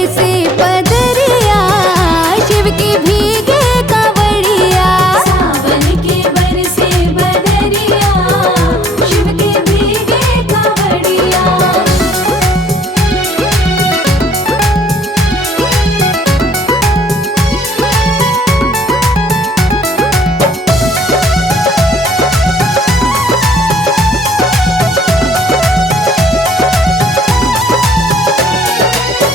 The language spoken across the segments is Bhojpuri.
बरसे बदरिया, शिव के भीगे कांवड़िया। सावन के बरसे बदरिया, शिव के भीगे कांवड़िया।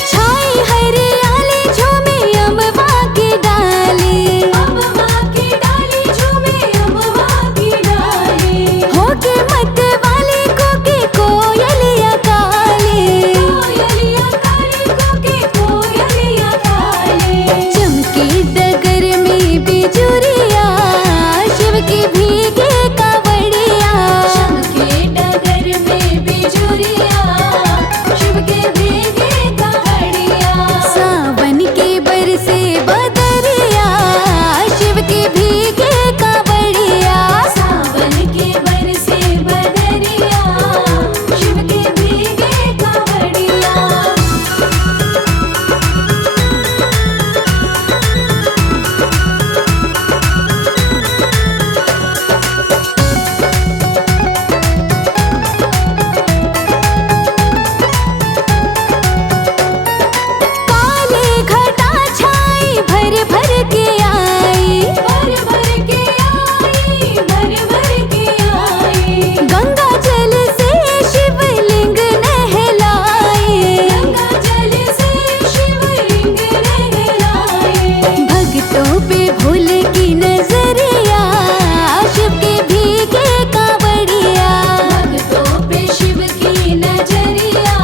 छाई हरियाली झूमे अमवा की डाली, अमवा की डाली झूमे अमवा की डाली। होके मत वाली कोके कोयलिया काली। कोयलिया काली कोके कोयलिया काली। चमकी डगर में बिजुरिया, शिव के भीगे कांवड़िया। शिव के डगर में बिजुरिया, शिव के भीगे कांवड़िया। सावन के बरसे बदरिया, शिव के भीगे कांवड़िया। सावन के बरसे बदरिया, शिव के भीगे कांवड़िया। काली घटा छाई भर भर के आई, भर भर के आई, भर भर के आई। गंगा जल से शिवलिंग नहलाई। गंगा जल से शिवलिंग नहलाए। भक्तों पे भूल की नजरिया, शिव के भीगे कांवड़िया। भक्तों पे शिव की नजरिया,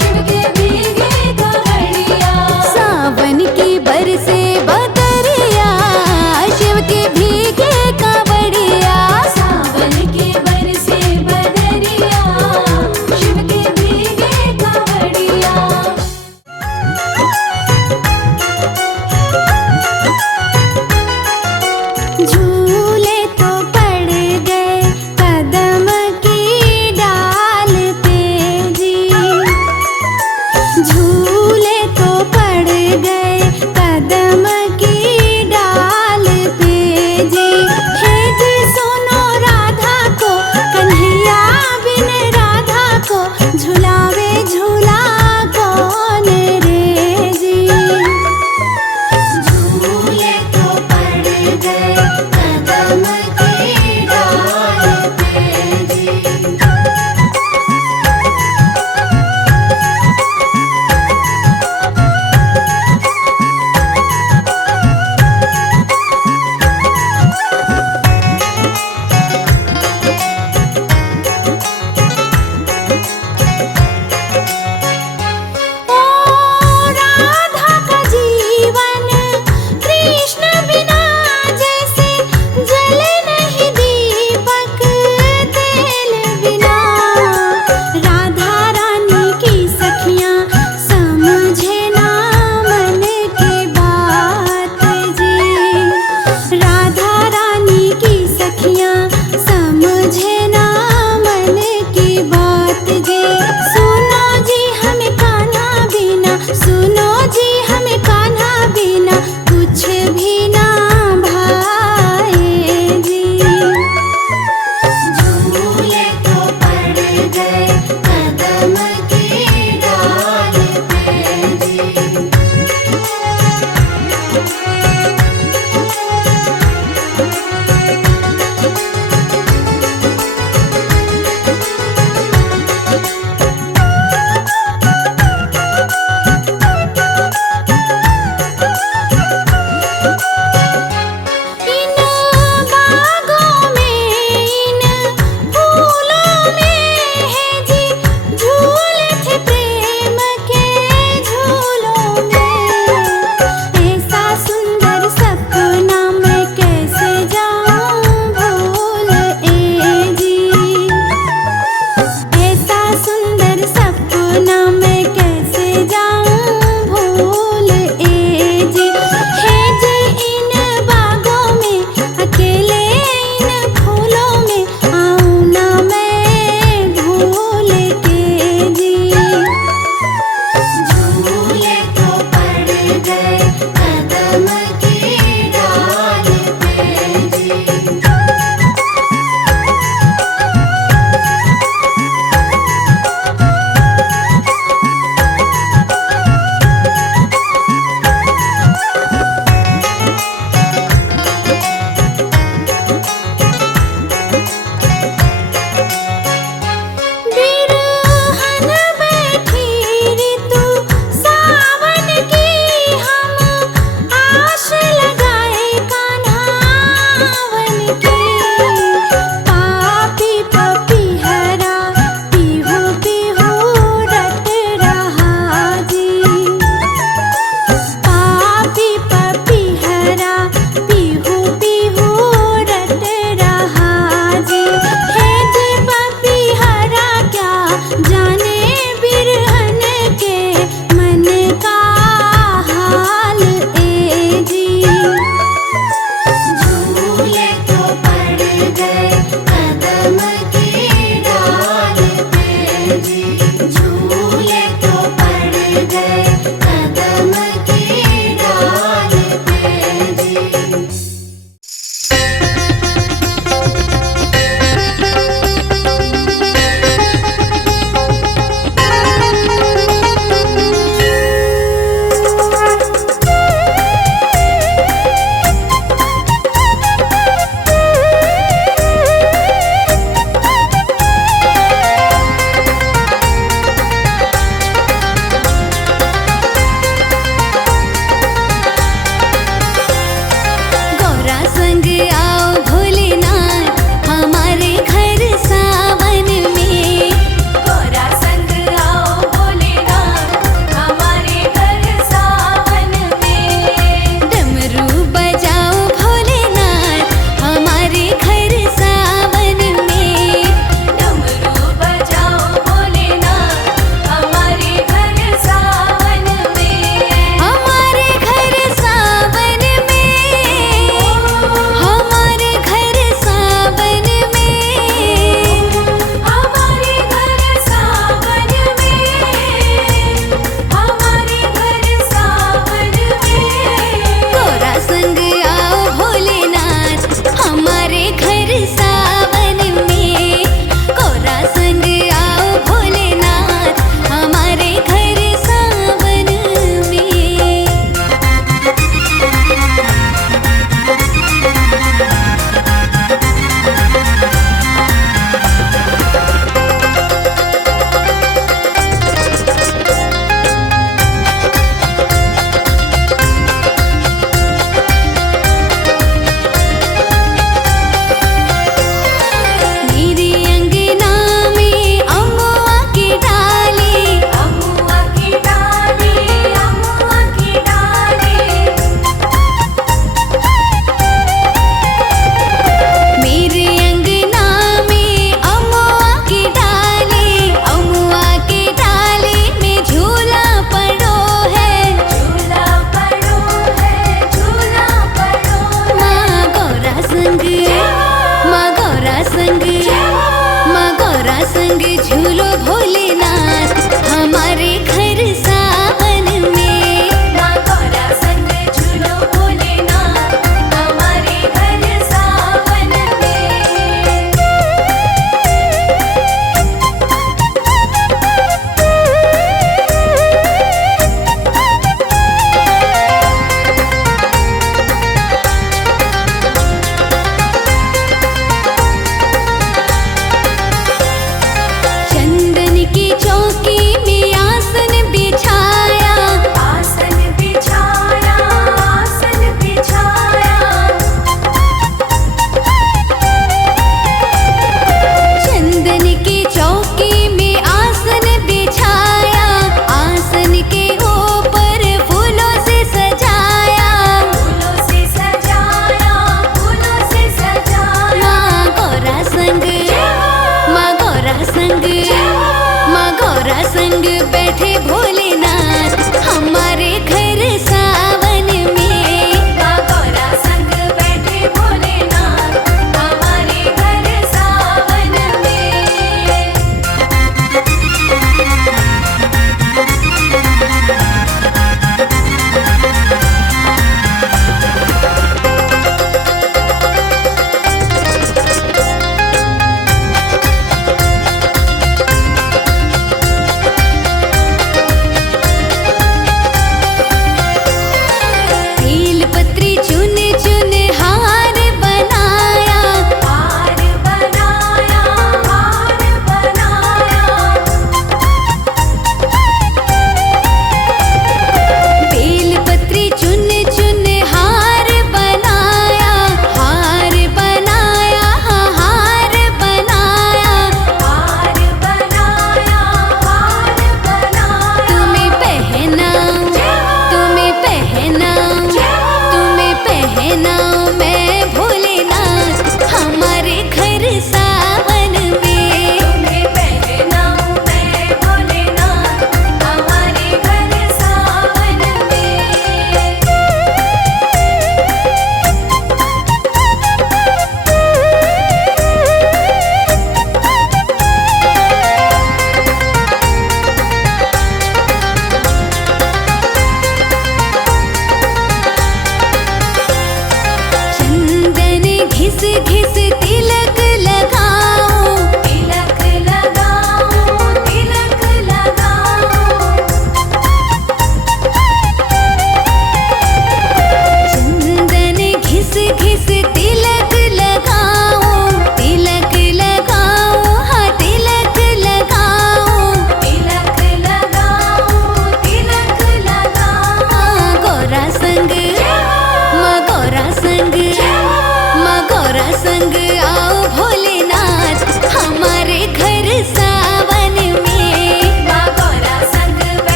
शिव के भीगे कांवड़िया। सावन की बरसे बदरिया, शिव के भीगे कांवड़िया। सावन के बरसे बदरिया, शिव के भीगे कांवड़िया। झूले तो पड़ गए कदम की डाल पे जी। झूले तो पड़ गए कदम की डाल पे जी। हे जी सुनो राधा को, कन्हैया बिन राधा को झुलावे झूला कौन रे जी। झूले तो पड़ गए कदम की डाल पे जी।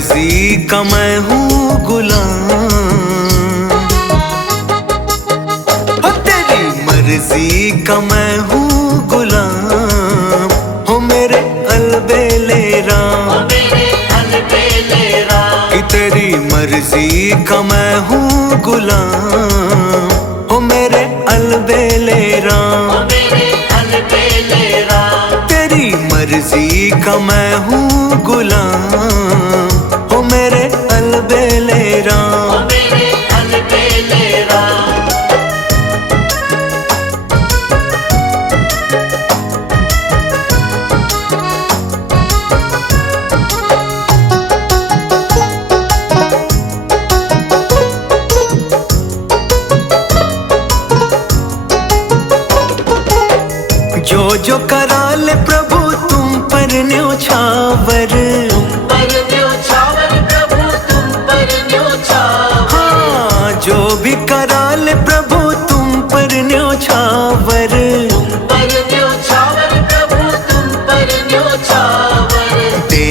मर्जी का मैं हूँ गुलाम, हो तेरी मर्जी का मैं हूँ गुलाम, हो मेरे अलबेले राम, कि तेरी मर्जी का मैं हूँ गुलाम, हो मेरे अलबेले राम, तेरी मर्जी का मैं हूँ गुलाम, हो मेरे अलबेले राम। जो जो कराल प्रभु तुम पर न्योछावर, हाँ जो भी कराल प्रभु तुम पर न्योछावर, दे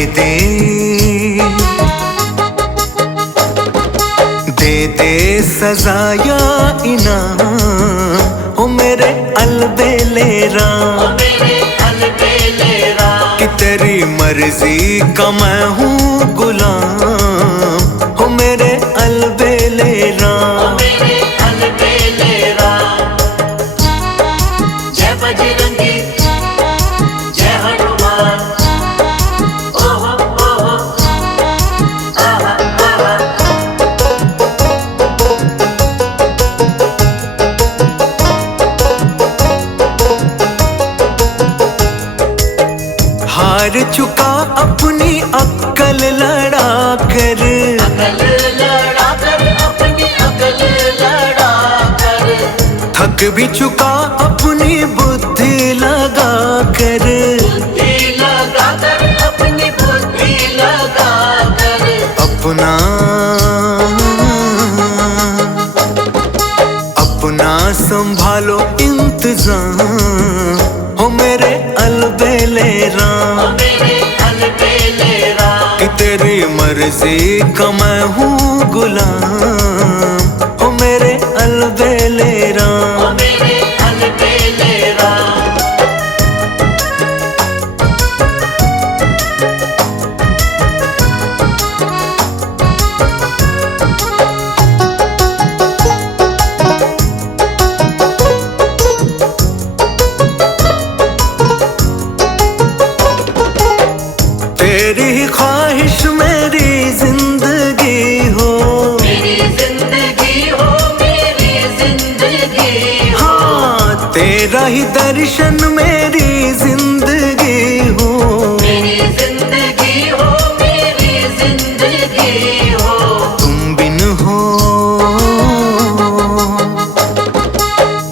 दे सजाया इनाम, हो मेरे अलबेले राम, कि तेरी मर्जी का मैं हूँ गुलाम, हो मेरे अलबेले राम। जय बजरंगी जय हनुमान, ओहो ओहो आहा आहा। हार चुका अपनी अक्ल लड़ा कर, थक भी चुका अपनी बुद्धि लगा कर, अपना अपना संभालो इंतजाम, हो मेरे अलबेले राम, कि तेरी मर्जी का मैं हूँ गुलाम, हो मेरे अलबेले राम। तेरी ही ख्वाहिश मेरी जिंदगी हो, हाँ तेरा ही दर्शन मेरी जिंदगी हो, तुम बिन हो,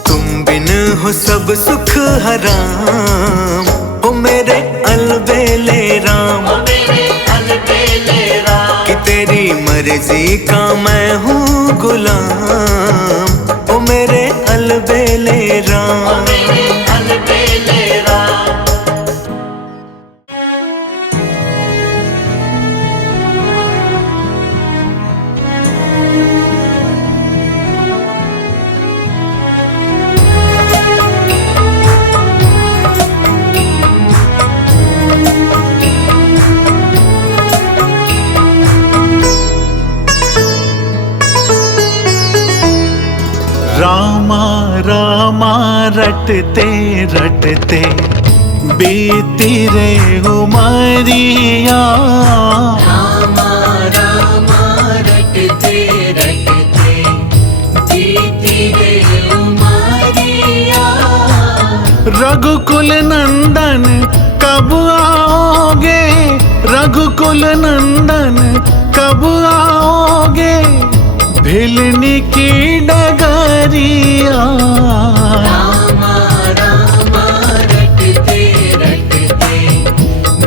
तुम बिन हो सब सुख हराम, हो मेरे अलबेले राम, कि तेरी मर्जी का मैं हूँ गुलाम, हो मेरे अलबेले राम। रामा रामा रटते रटते बीती रे उमरिया, रामा रामा रटते रटते बीती रे उमरिया, रघुकुल नंदन कब आओगे, रघुकुल नंदन कब आओगे, भिलनी की डगरिया, रामा रामा रटते रटते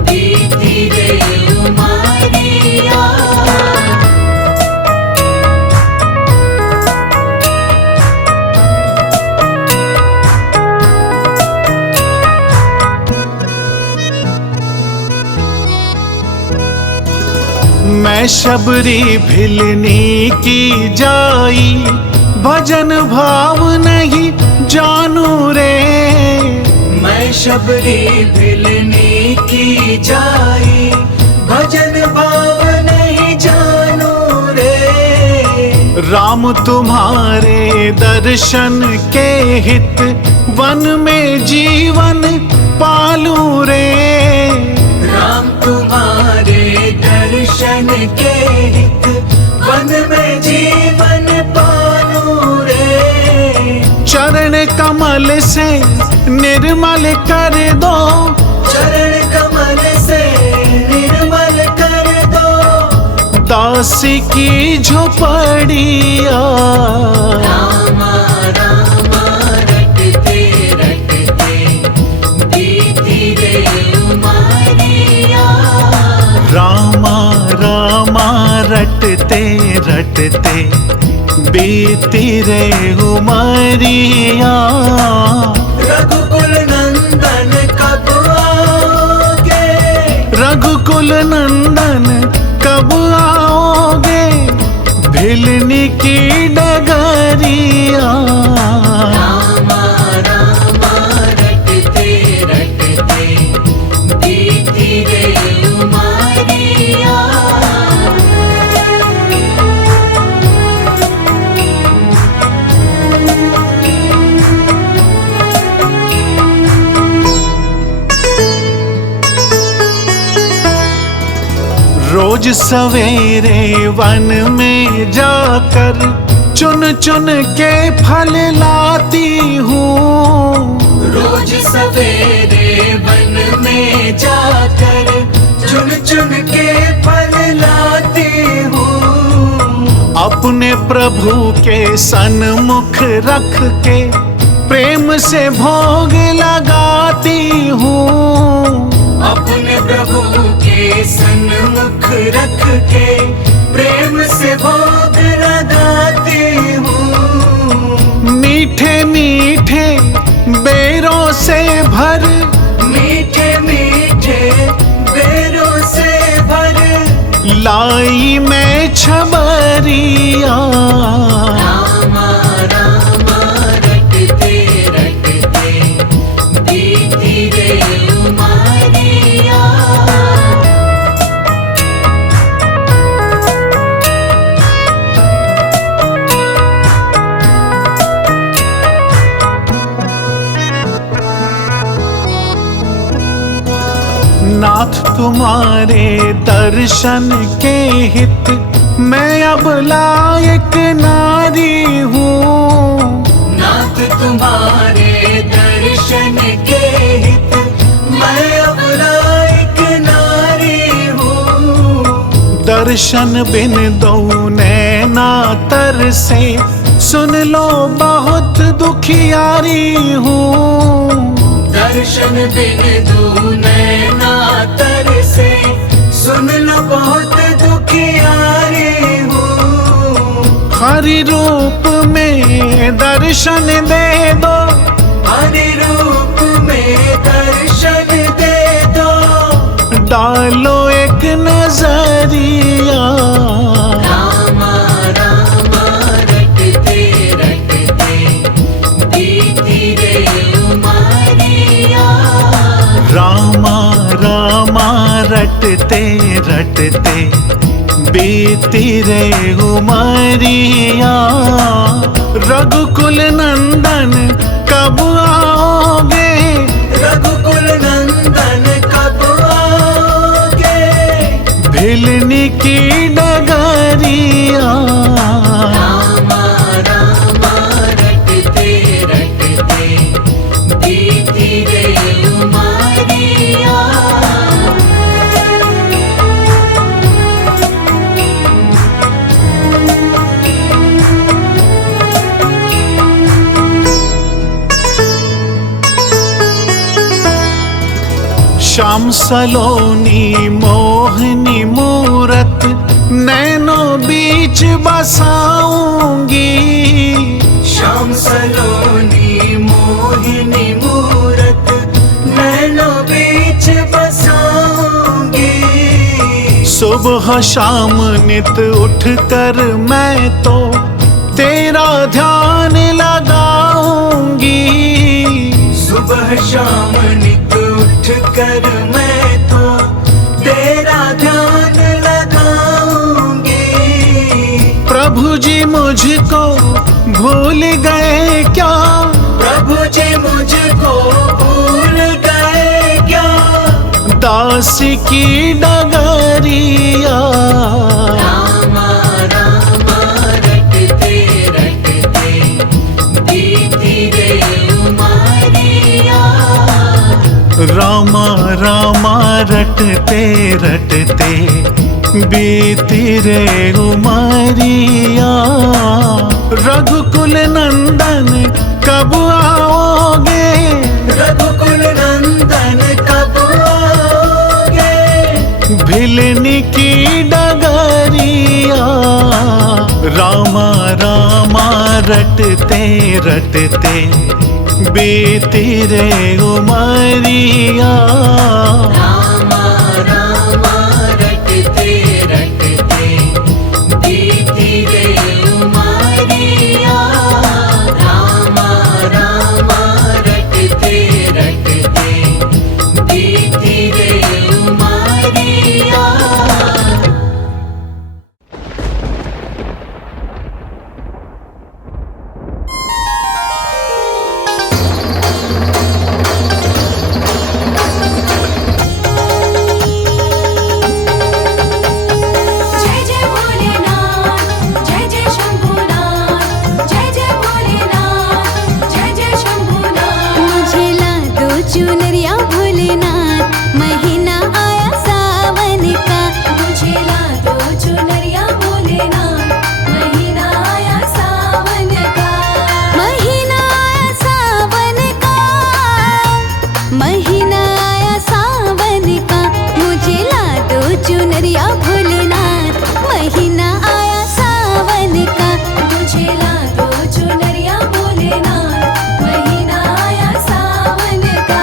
बीती रे उमरिया। मैं शबरी भिलनी की जाई, भजन भाव नहीं जानू रे। मैं शबरी भिलनी की जाई, भजन भाव नहीं जानू रे। राम तुम्हारे दर्शन के हित, वन में जीवन पालू रे। राम तुम्हारे दर्शन के हित, वन में जीवन पालू रे। चरण कमल से निर्मल कर दो, चरण कमल से निर्मल कर दो। दासी की झोपड़िया। रामा रामा रटते रटते बीती रे उमरिया। रामा रामा रटते रटते बीती रे उमरिया। रघुकुल नंदन कब आओगे, रघुकुल नंदन कब आओगे, भिलनी की डगरिया। रामा रामा रटते रटते बीती रे उमरिया। रोज सवेरे वन में जाकर चुन चुन के फल लाती हूँ। रोज सवेरे वन में जाकर चुन चुन के फल लाती हूँ। अपने प्रभु के सन्मुख रख के प्रेम से भोग लगाती हूँ। अपने प्रभु के सन्मुख रख के प्रेम से भोग लगाती हूँ। मीठे मीठे बेरों से भर, मीठे मीठे बेरों से भर लाई मैं छबरिया। रामा रामा रटते रटते बीती रे उमरिया। नाथ तुम्हारे दर्शन के हित, मैं अब लायक नारी हूँ। नाथ तुम्हारे दर्शन के हित, मैं अब लायक नारी हूँ। दर्शन बिन दो नैना तर से, सुन लो बहुत दुखियारी हूँ। दर्शन बिन दू नैना तर से, सुन लो बहुत दुखियारी हूँ। हरि रूप में दर्शन दे दो, हरि रूप में दर्शन दे दो। डालो एक नजरिया। रामा रामा रटते रटते बीती रे उमरिया। रामा रामा रटते रटते बीती रे उमरिया। रघुकुल नंदन कब आओगे, रघुकुल नंदन कब आओगे, भिलनी की डगरिया। रामा रामा रटते रटते बीती रे उमरिया। श्याम सलोनी मोहनी मूरत, नैनों बीच बसाऊंगी। श्याम सलोनी मोहिनी मूरत, नैनों बीच बसाऊंगी। सुबह सुबह शाम नित उठ कर मैं तो तेरा ध्यान लगाऊंगी। सुबह शाम नित उठ कर मैं तो तेरा ध्यान लगाऊंगी। प्रभु जी मुझको भूल गए क्या? प्रभु जी मुझको भूल गए क्या? दास की डगरिया रामा रामा रटते रटते बीती रे उमरिया। रामा रामा रटते रटते बीती रे उमरिया। रघुकुल नंदन कब आओगे? रघुकुल नंदन कब आओगे? भिलनी की डगरिया रामा रामा रटते रटते बीती रे उमरिया। रामा रामा रटते रटते बीती रे उमरिया। रामा रामा रटते रटते बीती रे उमरिया। जय जय भोलेनाथ जय जय शंभुनाथ जय जय भोलेनाथ जय जय शंभुनाथ। मुझे ला दो चुनरिया भोलेनाथ, महीना आया सावन का। मुझे ला दो चुनरिया भोलेनाथ, महीना आया सावन का। महीना आया सावन का, महीना आया सावन का। मुझे ला दो चुनरिया भोलेनाथ, महीना आया सावन का। मुझे ला दो चुनरिया भोलेनाथ, महीना आया सावन का।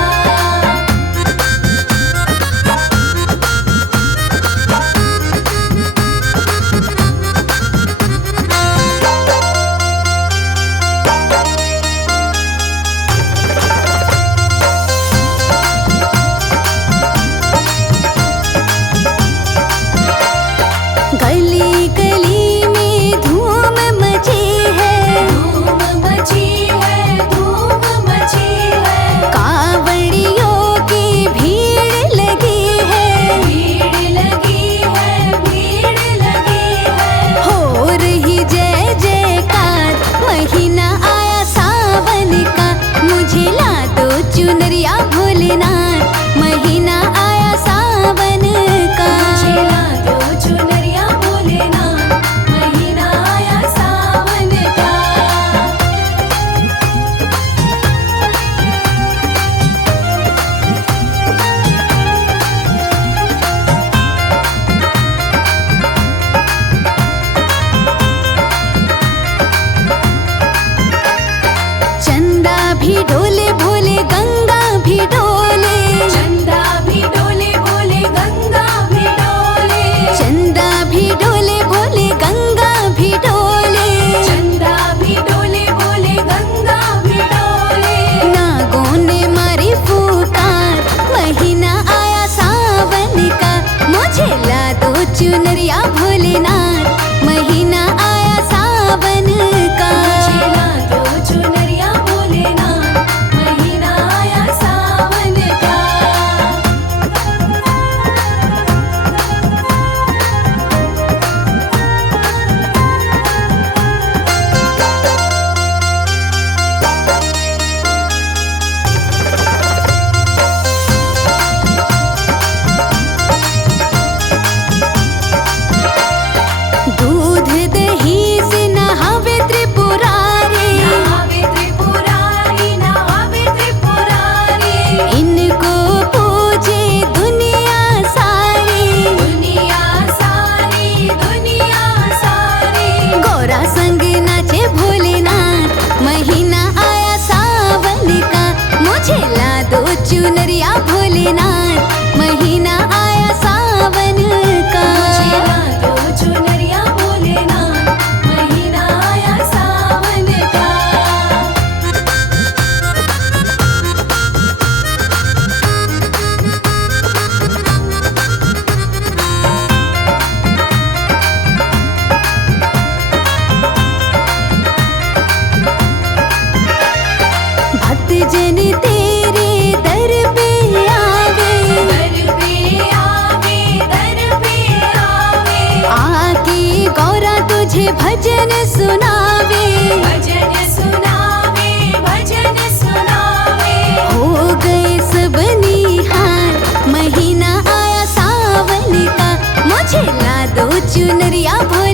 गली गली में धूम मची है, धूम मची है, धूम मची है। कावड़ियों की भीड़ लगी है। भीड़ लगी है, भीड़ लगी है। हो रही जय जयकार, महीना आया सावन का। मुझे ला दो चुनरिया भोलेनाथ, महीना आया सावन का। मुझे ला दो चुनरिया भोलेनाथ, महीना आया सावन का। चंदा भी डोले भोले, गंगा भी डोले। चंदा भी डोले भोले, गंगा भी डोले। चंदा भी डोले भोले, गंगा भी डोले। चंदा भी डोले भोले, गंगा भी डोले। नागों ने मारी फूकार, महीना आया सावन का। मुझे ला दो चुनरिया भोलेनाथ, महीना आया सावन का। मुझे ला दो चुनरिया भोलेनाथ, महीना आया सावन का। दूध दही से नहावे त्रिपुरारी, नहावे त्रिपुरारी, नहावे त्रिपुरारी। इनको पूजे दुनिया सारी। दुनिया सारी, दुनिया सारी। गौरा संग नाचे भोलेनाथ, महीना आया सावन का। मुझे ला दो चुनरिया भोलेनाथ, महीना आया सावन का। मुझे ला जन तेरे दर पे आवे, दर पे आवे, दर पे आवे। आके गौरा तुझे भजन सुनावे, भजन सुनावे, भजन सुनावे। हो गए सब निहार, महीना आया सावन का, मुझे ला दो चुनरिया भोलेनाथ।